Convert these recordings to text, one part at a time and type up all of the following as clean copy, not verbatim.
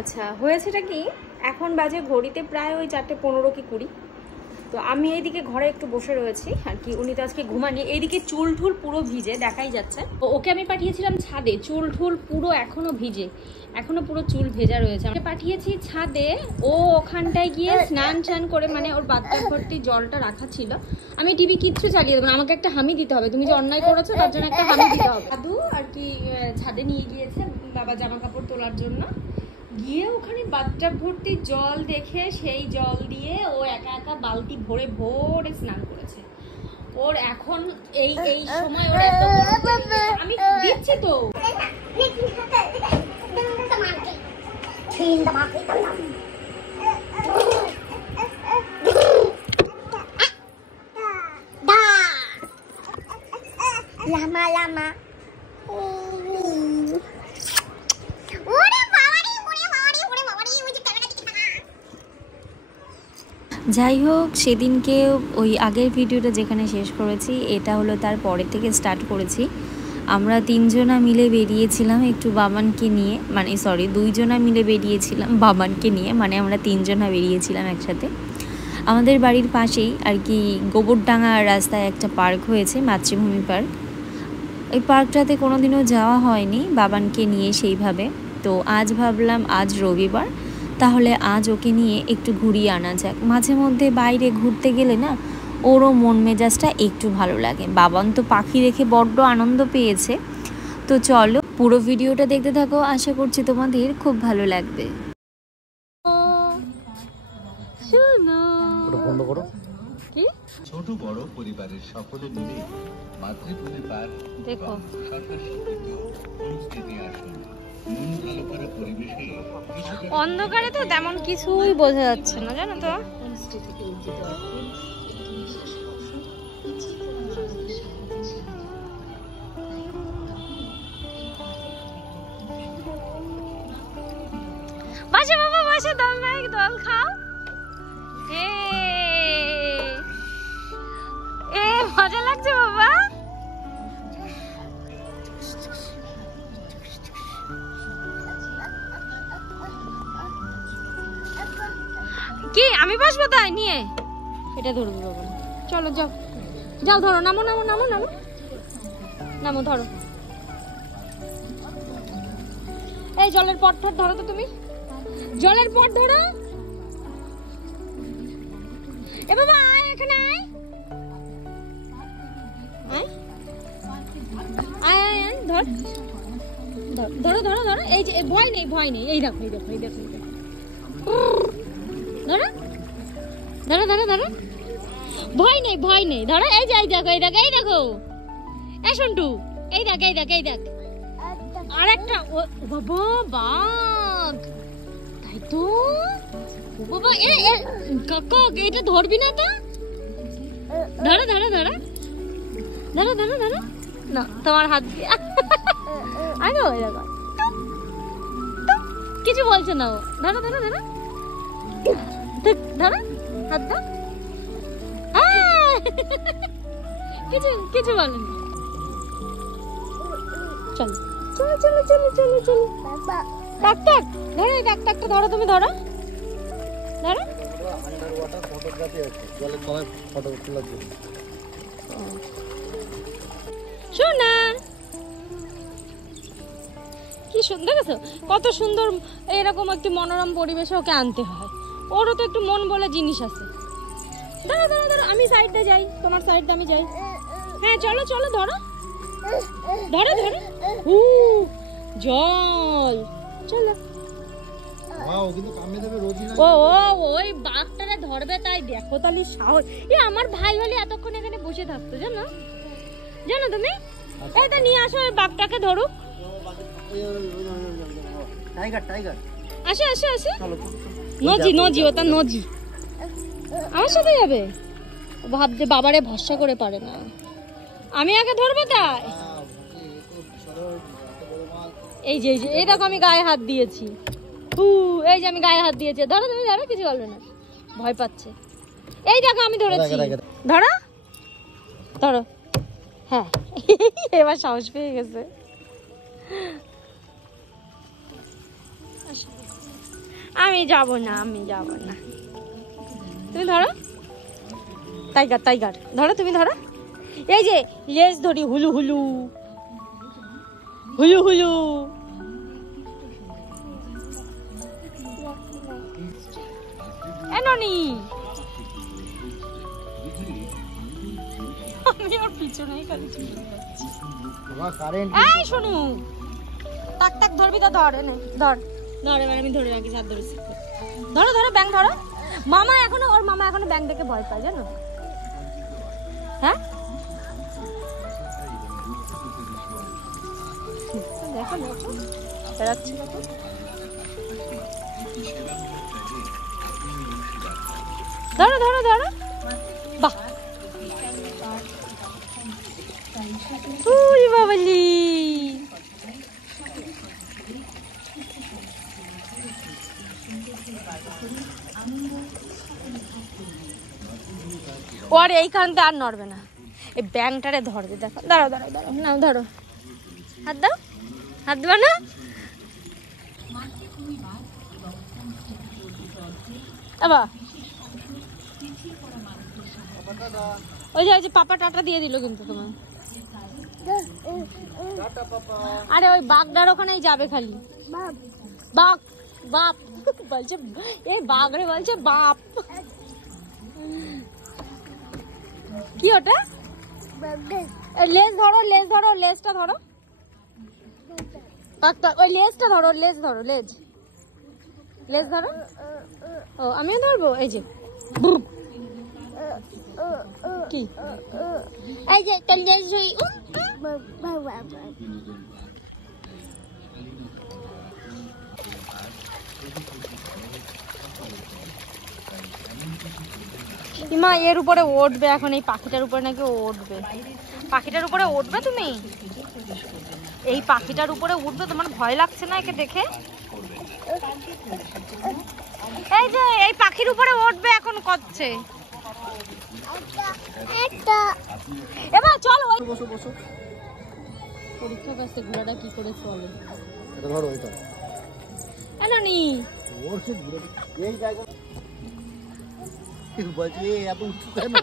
আচ্ছা হয়েছেটা কি, এখন বাজে ঘড়িতে প্রায় ওই 4:15 কি 20। তো আমি এইদিকে ঘরে একটু বসে রয়েছি আর কি। উনি তো আজকে ঘুমানি। এইদিকে চুল ঠুল পুরো ভিজে, দেখাই যাচ্ছে। ওকে আমি পাঠিয়েছিলাম ছাদে, চুল ঠুল পুরো এখনো ভিজে, এখনো পুরো চুল ভেজা রয়েছে। আমি পাঠিয়েছি ছাদে, ও ওখানটায় গিয়ে স্নান টান করে, মানে ওর বাথটাব ভর্তি জলটা রাখা ছিল। আমি টিভি কিচ্ছু চালিয়ে দেবো না, আমাকে একটা হামি দিতে হবে। তুমি যে অন্যায় করেছো তার জন্য একটা হামি দিতে হবে। দাদু আর কি ছাদে নিয়ে গিয়েছে বাবা জামা কাপড় তোলার জন্য। গিয়ে ওখানে বাথটাব ভর্তি জল দেখে সেই জল দিয়ে ও একা একা বালতি ভরে ভরে স্নান করেছে। ওর এখন এই সময় ওর এত আমি দিচ্ছি তো। লামা লামা যাই হোক, সেদিনকে ওই আগের ভিডিওটা যেখানে শেষ করেছি, এটা হলো তার পরের থেকে স্টার্ট করেছি। আমরা 3 জনা মিলে বেরিয়েছিলাম একটু বাবানকে নিয়ে, মানে সরি 2 জনা মিলে বেরিয়েছিলাম বাবানকে নিয়ে, মানে আমরা 3 জনা বেরিয়েছিলাম একসাথে। আমাদের বাড়ির পাশেই আর কি গোবরডাঙ্গা রাস্তায় একটা পার্ক হয়েছে, মাতৃভূমি পার্ক। ওই পার্কটাতে কোনোদিনও যাওয়া হয়নি বাবানকে নিয়ে সেইভাবে। তো আজ ভাবলাম আজ রবিবার, তাহলে আজ ওকে নিয়ে একটু ঘুরিয়ে আনা যাক। মাঝে মধ্যে বাইরে ঘুরতে গেলে না ওরও মন মেজাজটা একটু ভালো লাগে। বাবান তো পাখি দেখে বড্ড আনন্দ পেয়েছে। তো চলো পুরো ভিডিওটা দেখতে থাকো, আশা করছি তোমাদের খুব ভালো লাগবে। কি ছোট বড় পরিবারের সকলে মিলে মাতৃভূমি পার্ক দেখো সরকার স্বীকৃত হোমস্টেতে আসুন। মন ভালো করা পরিবেশে অন্ধকারে তো তেমন কিছুই বোঝা যাচ্ছে না, জানো তো। বাসে বাবা বাসে, দল নাই, দল খাও। এ মজা লাগছে বাবা। কি আমি বসবো তাই নিয়ে? এটা ধরবো বাবা। চলো যাও যাও, ধরো, নামো নামো নামো নামো নামো, ধরো। এই জলের পট ঠট ধরো তো তুমি, জলের পট ধরো। এ বাবা আয়, এখানে আয় আয় আয় আয়, ধর ধরো ধরো ধরো। এই যে ভয় নেই ভয় নেই, এই দেখো এই দেখো এই দেখো, ধরো ধরো ধরো ধরো, ভয় নেই ভয় নেই, ধরো। এই যে এই দেখো এই দেখো এই দেখো, এই সন্টু এই দেখ এই দেখ এই দেখ, আর একটা। ও বাবা বাঘ, তাই তো। ও বাবা এ কাকা, এটা ধরবি না তো। ধরো ধরো ধরো ধরো ধরো ধরো, না তোমার হাত দিয়ে আগে ওই দেখো, কিছু বলছে না ও। ধরো ধরো ধরো ধরো, হাত দাও। কিছু কিছু বলেনি। চলো চলো চলো চলো চলো চলো। টাক টাক ধরো, এই টাক টাকটা ধরো, তুমি ধরো ধরো। শোনা কি সুন্দর আছে, কত সুন্দর। এরকম একটি মনোরম পরিবেশে ওকে আনতে হয়, ওরও তো একটু মন বলে জিনিস আছে। দাঁড়া দাঁড়া দাঁড়া, আমি সাইডে যাই, তোমার সাইডে আমি যাই। হ্যাঁ চলো চলো, ধরো ধরো ধরো। জল, চলো। ও ওই বাঘটারে ধরবে তাই দেখো, তাহলে সাহস। আমার ভাই হলে এতক্ষণ এখানে বসে থাকতো, জানো জানো তুমি। এটা নিয়ে আসো, ওই বাঘটাকে ধরুক। আসো আসো আসো, নজি নজি, ওটা নজি। আমার সাথে যাবে, ভাবছে বাবারে ভরসা করে পারে না। আমি আগে ধরবো তাই। এই যে এই দেখো, আমি গায়ে হাত দিয়েছি। এই যে আমি গায়ে হাত দিয়েছি, ধরো তুমি ধরো, কিছু বলবে না, ভয় পাচ্ছে। এই দেখো আমি ধরেছি, ধরো ধরো। হ্যাঁ এবার সাহস পেয়ে গেছে। আমি যাব না তুমি ধরো টাইগার ধরো, তুমি ধরো। এই যে লেজ ধরি, হুলু হুলু হুলু হুলু। ননি আমি ওর পিছনেই খালি চলে যাচ্ছি। এই শোনো, টাক টাক ধরবি তো, ধর এনে ধর এবার আমি ধরে রাখি, হাত ধরেছি। ধরো ব্যাং ধরো। ওর মামা এখনো ব্যাং দেখে ভয় পায়, জানো? হ্যাঁ দেখো বেড়াচ্ছে। ধরো বাহ, বাবলি। ও আর এইখানতে আর নড়বে না, এই ব্যাংটারে ধরবে। দেখো, দাঁড়াও না, ধরো, হাত দাও, হাত দেবা না। আবার ওই যে পাপা টাটা দিয়ে দিল কিন্তু তোমার। আরে ওই বাঘটার ওখানেই যাবে খালি। বাপ বলছে, এই বাঘরে বলছে বাপ। কি ওটা? লেজ ধরো, লেজটা ধরো। ওই লেজটা ধরো, লেজ ধরো। ও আমিও ধরবো। এই যে কি, এই যে তোর লেজ ধরি। মা এর উপরে উঠবে এখন, এই পাখিটার উপরে নাকি উঠবে। পাখিটার উপরে উঠবে তুমি? এই পাখিটার উপরে উঠবে, তোমার ভয় লাগছে না একে দেখে? এই যে এই পাখির উপরে উঠবে এখন, করছে। এবার চলো, বসো। পরীক্ষা কাছে ঘোড়াটা কি করে চলে? এটা ধরো, এটা হ্যালো নি ওর কি ঘুরে এই জায়গা বলছি এত উঁচু কেন?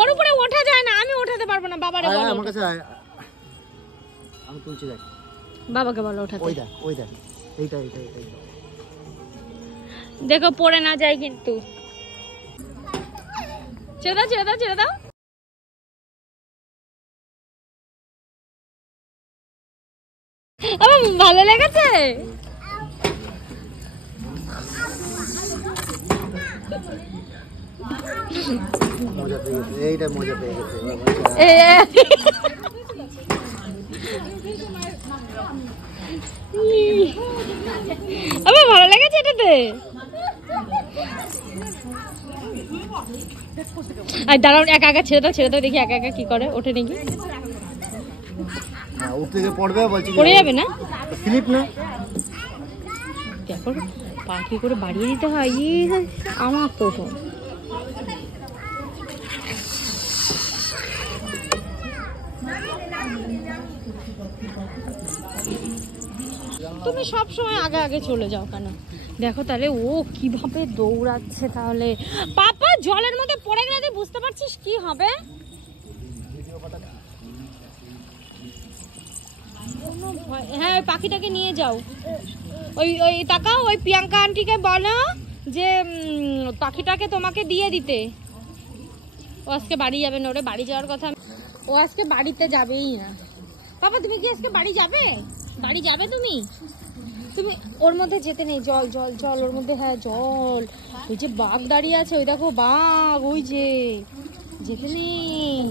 ওর উপরে ওঠা যায় না, আমি ওঠাতে পারবো না। বাবারে বলো, আমার কাছে আমি তুলছি, দেখ বাবাকে বলো ওঠাতে। ওই দেখ এইটা দেখো পড়ে না যায় কিন্তু। ছেড়ে দাও। আমার ভালো লেগেছে। এইটা মজা পেয়ে গেছে। আমার ভালো লেগেছে এটাতে। আর দাঁড়াও, একা ছেড়ে দাও দেখি একা কি করে, ওঠে নাকি। পড়ে যাবে না? স্লিপ না, দেখো পা কি করে বাড়িয়ে দিতে হয়। আমার তো তুমি সব সময় আগে চলে যাও কেন? দেখো তাহলে ও কিভাবে দৌড়াচ্ছে। তাহলে পাপা জলের মধ্যে পড়ে গেলে বুঝতে পারছিস কি হবে? হ্যাঁ, ওই পাখিটাকে নিয়ে যাও। ওই তাকাও, ওই প্রিয়াঙ্কা আন্টিকে বলো যে পাখিটাকে তোমাকে দিয়ে দিতে। ও আজকে বাড়ি যাবে না, ওরে বাড়ি যাওয়ার কথা। ও আজকে বাড়িতে যাবেই না। পাপা তুমি কি আজকে বাড়ি যাবে? তুমি ওর মধ্যে যেতে নেই। জল ওর মধ্যে। হ্যাঁ জল। ওই যে বাঘ দাঁড়িয়ে আছে, ওই দেখো বাঘ, ওই যে যেতে নেই।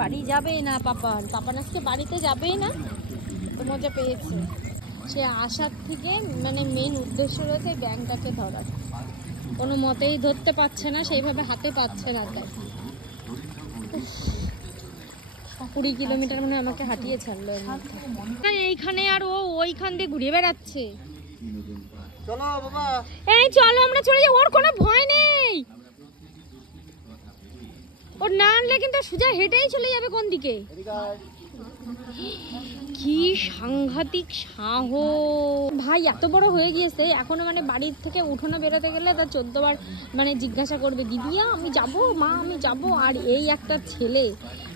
বাড়ি যাবে না পাপান আজকে বাড়িতে যাবেই না। তো মজা পেয়েছে সে। আসার থেকে মানে মেন উদ্দেশ্য রয়েছে ব্যাংকটাকে ধরার। কোনো মতেই ধরতে পারছে না, সেইভাবে হাতে পাচ্ছে না। 20 কিলোমিটার মানে আমাকে হাঁটিয়ে ছাড়লো এর মধ্যে। এইখানে আর ও ওইখান দিয়ে ঘুরে বেড়াচ্ছে। চলো বাবা, চলো আমরা চলে যাই। ওর কোনো ভয় নেই। ওর না আনলে কিন্তু সোজা হেঁটেই চলে যাবে। কোন দিকে? কি সাংঘাতিক সাহস ভাই, এত বড় হয়ে গিয়েছে এখনো মানে বাড়ির থেকে উঠোনে বেরোতে গেলে তার 14 বার মানে জিজ্ঞাসা করবে দিদিয়া আমি যাব, মা আমি যাব। আর এই একটা ছেলে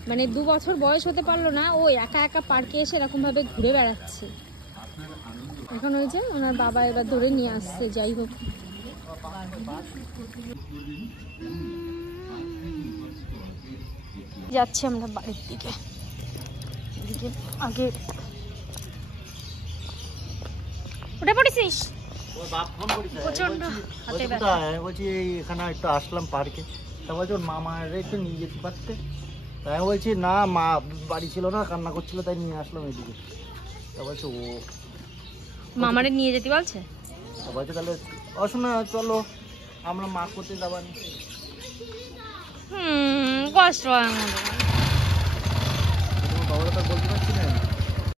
মানে 2 বছর বয়স হতে পারলো না, ও একা একা পার্কে এসে এরকম ভাবে ঘুরে বেড়াচ্ছে। এখন ওই যে ওনার বাবা এবার ধরে নিয়ে আসছে। যাই হোক, যাচ্ছি আমরা বাড়ির দিকে। এদিকে আগে উঠে পড়েছিস? প্রচন্ড হাতে ব্যথা। বলছি এখানে একটু আসলাম পার্কে, তা বলছি ওর মামারে একটু নিয়ে যেতে পারতে। তাই আমি বলছি না, মা বাড়ি ছিল না, কান্না করছিল, তাই নিয়ে আসলাম এদিকে। তা বলছে ও মামারে নিয়ে যেতে বলছে। তা বলছে তাহলে অশোনা চলো, আমরা মা করতে যাবানি। কষ্ট হয় বাবারা তো বলতে পারছি না।